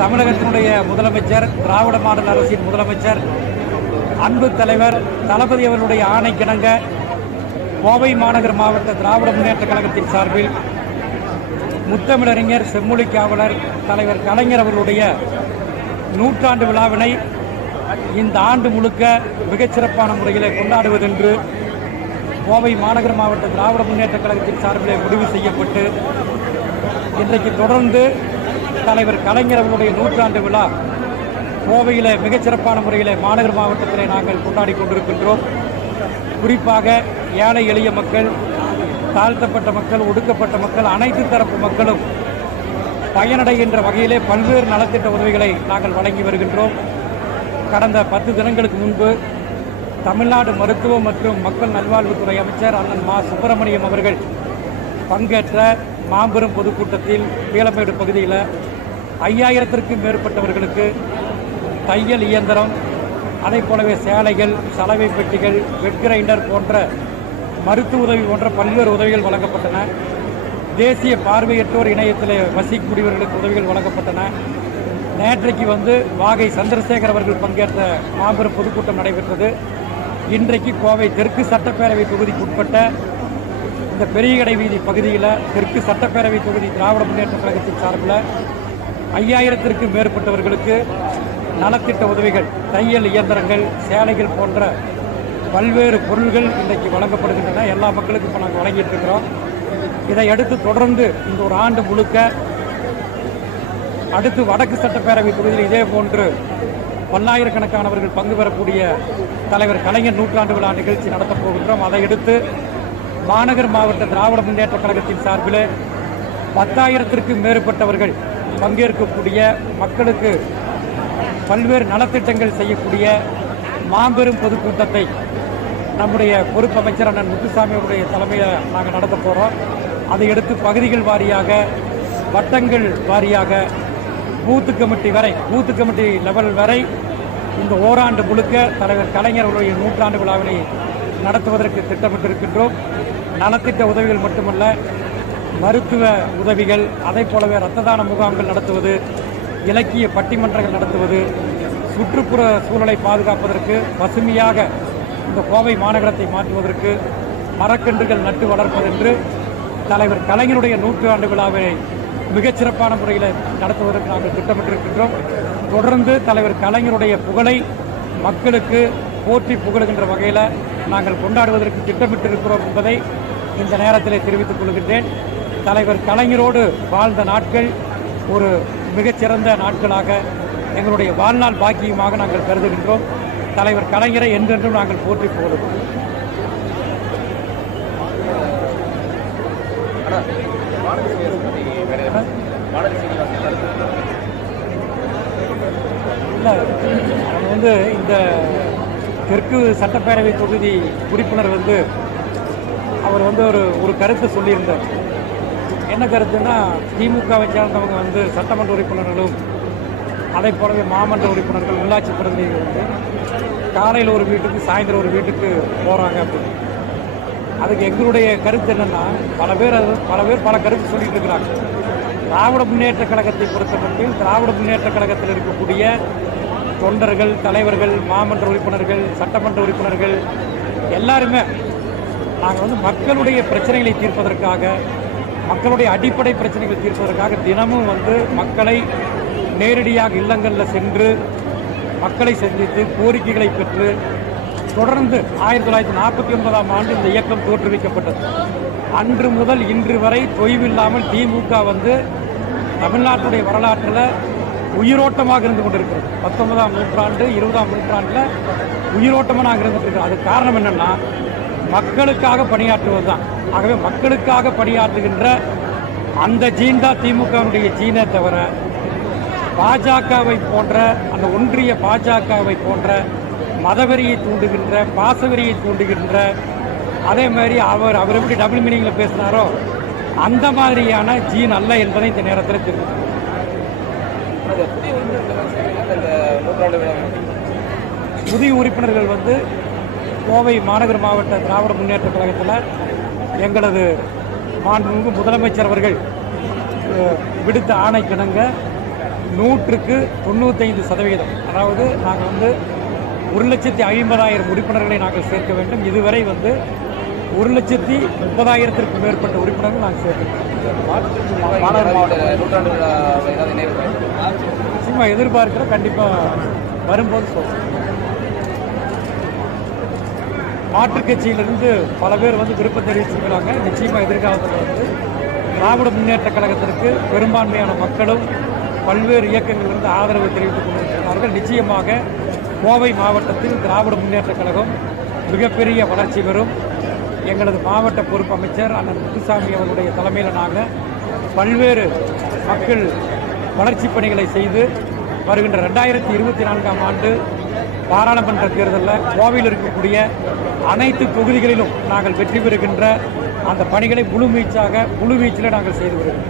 தமிழகத்தினுடைய முதலமைச்சர், திராவிட மாடல் அரசின் முதலமைச்சர், அன்பு தலைவர் தளபதி அவர்களுடைய ஆணைக்கிணங்க கோவை மாநகர் மாவட்ட திராவிட முன்னேற்ற கழகத்தின் சார்பில் முத்தமிழறிஞர், செம்மொழி காவலர் தலைவர் கலைஞர் அவர்களுடைய நூற்றாண்டு விழாவினை இந்த ஆண்டு முழுக்க மிகச்சிறப்பான முறையில் கொண்டாடுவதென்று கோவை மாநகர் மாவட்ட திராவிட முன்னேற்ற கழகத்தின் சார்பிலே முடிவு செய்யப்பட்டு இன்றைக்கு தொடர்ந்து தலைவர் கலைஞர் அவர்களுடைய நூற்றாண்டு விழா கோவையில் மிகச்சிறப்பான முறையில் மாநகர் மாவட்டத்தில் நாங்கள் கொண்டாடி கொண்டிருக்கின்றோம். குறிப்பாக ஏழை எளிய மக்கள், தாழ்த்தப்பட்ட மக்கள், ஒடுக்கப்பட்ட மக்கள், அனைத்து தரப்பு மக்களும் பயனடைகின்ற வகையிலே பல்வேறு நலத்திட்ட உதவிகளை நாங்கள் வழங்கி வருகின்றோம். கடந்த 10 தினங்களுக்கு முன்பு தமிழ்நாடு மருத்துவ மற்றும் மக்கள் நல்வாழ்வுத்துறை அமைச்சர் அண்ணன் மா சுப்பிரமணியம் அவர்கள் பங்கேற்ற மாபெரும் பொதுக்கூட்டத்தில் கீழமேடு பகுதியில் 5000த்திற்கும் மேற்பட்டவர்களுக்கு தையல் இயந்திரம், அதை போலவே சேலைகள், சலவை பெட்டிகள், வெட் கிரைண்டர் போன்ற மருத்துவ உதவி போன்ற பல்வேறு உதவிகள் வழங்கப்பட்டன. தேசிய பார்வையற்றோர் இணையத்தில் வசிக்கக்கூடியவர்களுக்கு உதவிகள் வழங்கப்பட்டன. நேற்றைக்கு வாகை சந்திரசேகர் அவர்கள் பங்கேற்ற மாபெரும் பொதுக்கூட்டம் நடைபெற்றது. இன்றைக்கு கோவை தெற்கு சட்டப்பேரவை தொகுதிக்குட்பட்ட இந்த பெரியகடை வீதி பகுதியில் தெற்கு சட்டப்பேரவை தொகுதி திராவிட முன்னேற்ற கழகத்தின் சார்பில் 5000த்திற்கும் மேற்பட்டவர்களுக்கு நலத்திட்ட உதவிகள், தையல் இயந்திரங்கள், சேலைகள் போன்ற பல்வேறு பொருள்கள் இன்றைக்கு வழங்கப்படுகின்றன. எல்லா மக்களுக்கும் இப்போ நாங்கள் வழங்கிட்டு இருக்கிறோம். இதை அடுத்து தொடர்ந்து இந்த ஒரு ஆண்டு முழுக்க அடுத்து வடக்கு சட்டப்பேரவை தொகுதியில் இதே போன்று பல்லாயிரக்கணக்கானவர்கள் பங்கு பெறக்கூடிய தலைவர் கலைஞர் நூற்றாண்டு விழா நிகழ்ச்சி நடத்தப் போகின்றோம். அதையடுத்து மாநகர் மாவட்ட திராவிட முன்னேற்ற கழகத்தின் சார்பில் 10,000த்திற்கும் மேற்பட்டவர்கள் பங்கேற்கக்கூடிய, மக்களுக்கு பல்வேறு நலத்திட்டங்கள் செய்யக்கூடிய மாபெரும் பொதுக்கூட்டத்தை நம்முடைய பொறுப்பு அமைச்சர் அண்ணன் முத்துசாமி அவருடைய தலைமையில் நாங்கள் நடத்த போகிறோம். அதையடுத்து பகுதிகள் வாரியாக, வட்டங்கள் வாரியாக, பூத்து கமிட்டி லெவல் வரை இந்த ஓராண்டு முழுக்க தலைவர் கலைஞர் அவருடைய நூற்றாண்டு விழாவினை நடத்துவதற்கு திட்டமிட்டிருக்கின்றோம். நலத்திட்ட உதவிகள் மட்டுமல்ல, மருத்துவ உதவிகள், அதை போலவே இரத்த தான முகாம்கள் நடத்துவது, இலக்கிய பட்டிமன்றங்கள் நடத்துவது, சுற்றுப்புற சூழலை பாதுகாப்பதற்கு, பசுமையாக இந்த கோவை மாநகரத்தை மாற்றுவதற்கு மரக்கன்றுகள் நட்டு வளர்ப்பதென்று தலைவர் கலைஞருடைய நூற்றாண்டு விழாவை மிகச்சிறப்பான முறையில் நடத்துவதற்கு நாங்கள் திட்டமிட்டிருக்கின்றோம். தொடர்ந்து தலைவர் கலைஞருடைய புகழை மக்களுக்கு போற்றி புகழுகின்ற வகையில் நாங்கள் கொண்டாடுவதற்கு திட்டமிட்டிருக்கிறோம் என்பதை இந்த நேரத்தில் தெரிவித்துக் கொள்கின்றேன். தலைவர் கலைஞரோடு வாழ்ந்த நாட்கள் ஒரு மிகச்சிறந்த நாட்களாக எங்களுடைய வாழ்நாள் பாக்கியமாக நாங்கள் கருதுகின்றோம். தலைவர் கலைஞரை என்றென்றும் நாங்கள் போற்றி புகழுவோம். இல்லை, நம்ம இந்த தெற்கு சட்டப்பேரவை தொகுதி உறுப்பினர் அவர் ஒரு கருத்தை சொல்லியிருந்தார். என்ன கருத்துன்னா, திமுகவை சேர்ந்தவங்க சட்டமன்ற உறுப்பினர்களும், அதை போலவே மாமன்ற உறுப்பினர்கள், உள்ளாட்சி பிரதிநிதிகள் காலையில் ஒரு வீட்டுக்கு, சாயந்தரம் ஒரு வீட்டுக்கு போகிறாங்க அப்படின்னு. அதுக்கு எங்களுடைய கருத்து என்னென்னா, பல பேர் பல கருத்து சொல்லிட்டு இருக்கிறாங்க. திராவிட முன்னேற்ற கழகத்தை பொறுத்தமட்டில் திராவிட முன்னேற்ற கழகத்தில் இருக்கக்கூடிய தொண்டர்கள், தலைவர்கள், மாமன்ற உறுப்பினர்கள், சட்டமன்ற உறுப்பினர்கள் எல்லாருமே நாங்கள் மக்களுடைய பிரச்சனைகளை தீர்ப்பதற்காக, மக்களுடைய அடிப்படை பிரச்சனைகளை தீர்ப்பதற்காக தினமும் மக்களை நேரடியாக இல்லங்களில் சென்று மக்களை சந்தித்து கோரிக்கைகளை பெற்று தொடர்ந்து 1949ஆம் ஆண்டு இந்த இயக்கம் தோற்றுவிக்கப்பட்டது. அன்று முதல் இன்று வரை தொய்வில்லாமல் திமுக தமிழ்நாட்டுடைய வரலாற்றில் உயிரோட்டமாக இருந்து கொண்டிருக்கிறது. 19ஆம் நூற்றாண்டு, 20ஆம் நூற்றாண்டில் உயிரோட்டமாக இருந்துட்டு இருக்கிறது. அதுக்கு காரணம் என்னென்னா, மக்களுக்காக பணியாற்றுவது தான். ஆகவே மக்களுக்காக பணியாற்றுகின்ற அந்த ஜீன் தான் திமுகவுடைய ஜீனே தவிர, பாஜகவை போன்ற அந்த ஒன்றிய பாஜகவை போன்ற மதவெறியை தூண்டுகின்ற, பாசவெறியை தூண்டுகின்ற, அதே மாதிரி அவர் எப்படி டபுள் மீனிங்கில் பேசினாரோ அந்த மாதிரியான ஜீன் அல்ல என்பதை இந்த நேரத்தில் தெரிவித்தார். புதிய உறுப்பினர்கள் கோவை மாநகர் மாவட்ட திராவிட முன்னேற்ற கழகத்தில் எங்களது மாண்புமிகு முதலமைச்சர் அவர்கள் விடுத்த ஆணைக்கிணங்க 100க்கு 95%. அதாவது நாங்கள் வந்து 1,50,000 உறுப்பினர்களை நாங்கள் சேர்க்க வேண்டும். இதுவரை வந்து 1,30,000க்கும் மேற்பட்ட உறுப்பினர்கள் நாங்கள் சேர்க்கிறோம். மாநகர் மாவட்ட நூற்றாண்டு விழா ஏதாவது நினைவு நிச்சயமாக எதிர்பார்க்கிறோம். கண்டிப்பாக வரும்போது சொல்கிறோம். மாற்றுக் கட்சியிலிருந்து பல பேர் வந்து விருப்பம் தெரிவிச்சிருக்கிறாங்க. நிச்சயமாக எதிர்காலத்தில் வந்து திராவிட முன்னேற்ற கழகத்திற்கு பெரும்பான்மையான மக்களும் பல்வேறு இயக்கங்களிலிருந்து ஆதரவு தெரிவித்துக் கொண்டிருக்கிறார்கள். நிச்சயமாக கோவை மாவட்டத்தில் திராவிட முன்னேற்ற கழகம் மிகப்பெரிய வளர்ச்சி பெறும். எங்களது மாவட்ட பொறுப்பு அமைச்சர் அண்ணன் முத்துசாமி அவர்களுடைய தலைமையில் நாங்கள் பல்வேறு மக்கள் வளர்ச்சிப் பணிகளை செய்து வருகின்ற 2024ஆம் ஆண்டு பாராளுமன்ற தேர்தலில் கோவையில் இருக்கக்கூடிய அனைத்து தொகுதிகளிலும் நாங்கள் வெற்றி பெறுகின்ற அந்த பணிகளை முழுவீச்சில் நாங்கள் செய்து வருகிறோம்.